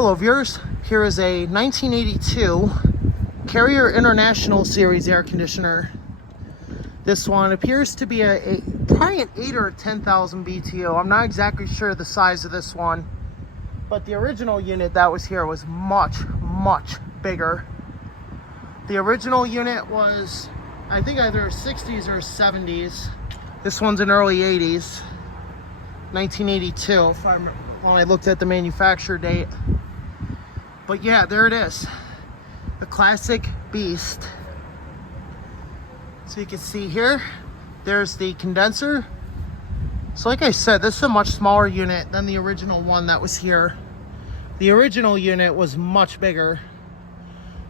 Hello viewers, here is a 1982 Carrier International Series air conditioner. This one appears to be probably an 8 or a 10,000 BTU. I'm not exactly sure the size of this one, but the original unit that was here was much bigger. The original unit was, I think, either 60s or 70s. This one's in early 80s, 1982 when I looked at the manufacture date. But yeah, there it is, the classic beast. So you can see here, there's the condenser. So like I said, this is a much smaller unit than the original one that was here. The original unit was much bigger,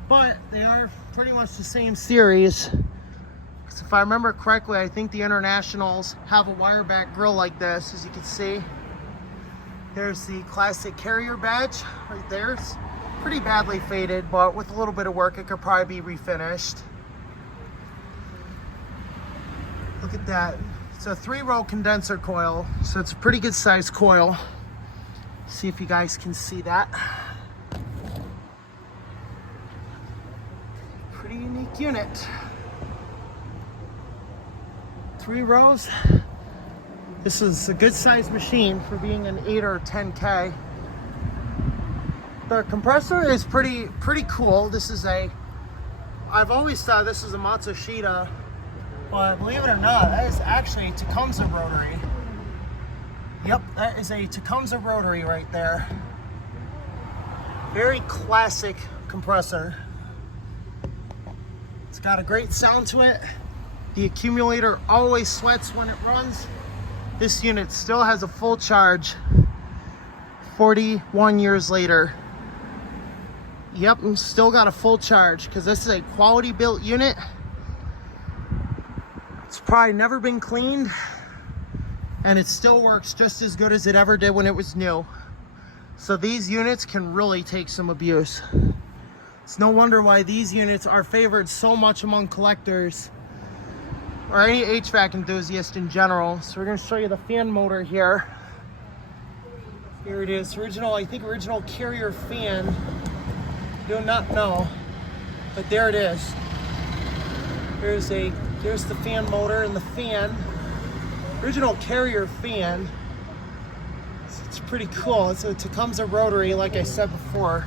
but they are pretty much the same series. So if I remember correctly, I think the Internationals have a wire back grill like this, as you can see. There's the classic Carrier badge right there. It's pretty badly faded, but with a little bit of work, it could probably be refinished. Look at that. It's a 3-row condenser coil, so it's a pretty good sized coil. See if you guys can see that. Pretty unique unit. 3 rows. This is a good sized machine for being an 8 or 10K. The compressor is pretty cool. This is I've always thought this is a Matsushita, but believe it or not, that is actually a Tecumseh rotary. Yep, that is a Tecumseh rotary right there. Very classic compressor. It's got a great sound to it. The accumulator always sweats when it runs. This unit still has a full charge 41 years later. Yep, still got a full charge because this is a quality built unit. It's probably never been cleaned, and it still works just as good as it ever did when it was new. So these units can really take some abuse. It's no wonder why these units are favored so much among collectors or any HVAC enthusiast in general. So we're going to show you the fan motor here. Here it is, I think original Carrier fan. Do not know, but there it is. Here's the fan motor and the fan. Original Carrier fan. It's pretty cool. It's a Tecumseh rotary, like I said before.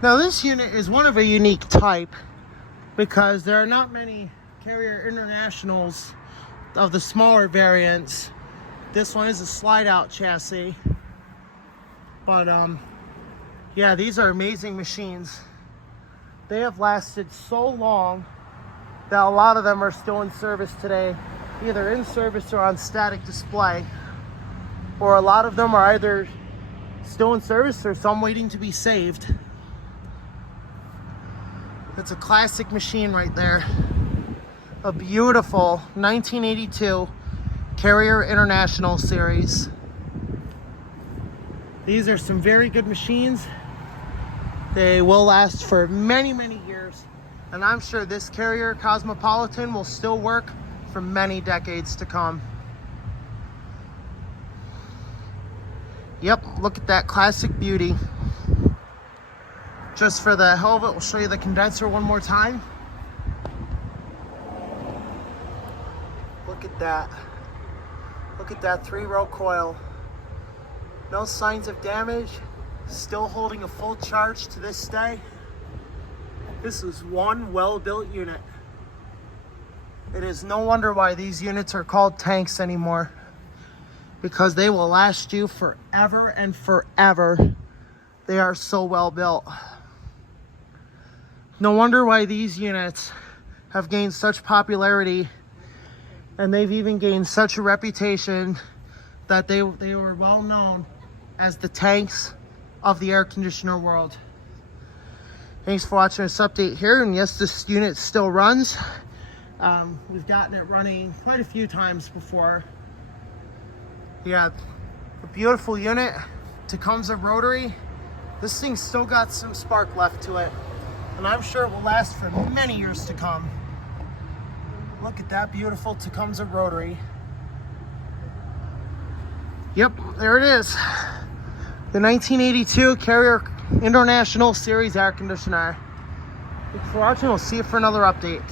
Now this unit is one of a unique type because there are not many Carrier Internationals of the smaller variants. This one is a slide out chassis. But yeah, these are amazing machines. They have lasted so long that a lot of them are still in service today, either in service or on static display. Or a lot of them are either still in service or some waiting to be saved. It's a classic machine right there. A beautiful 1982 Carrier International Series. These are some very good machines. They will last for many years, and I'm sure this Carrier Cosmopolitan will still work for many decades to come. Yep, look at that classic beauty. Just for the hell of it, we'll show you the condenser one more time. Look at that. Look at that 3-row coil. No signs of damage. Still holding a full charge to this day. This is one well-built unit. It is no wonder why these units are called tanks anymore, because they will last you forever and forever. They are so well built. No wonder why these units have gained such popularity, and they've even gained such a reputation that they were well known as the tanks of the air conditioner world. Thanks for watching this update here, and yes, this unit still runs. We've gotten it running quite a few times before. Yeah, a beautiful unit, Tecumseh rotary. This thing's still got some spark left to it, and I'm sure it will last for many years to come. Look at that beautiful Tecumseh rotary. Yep, there it is. The 1982 Carrier International Series air conditioner. Thanks for watching. We'll see you for another update.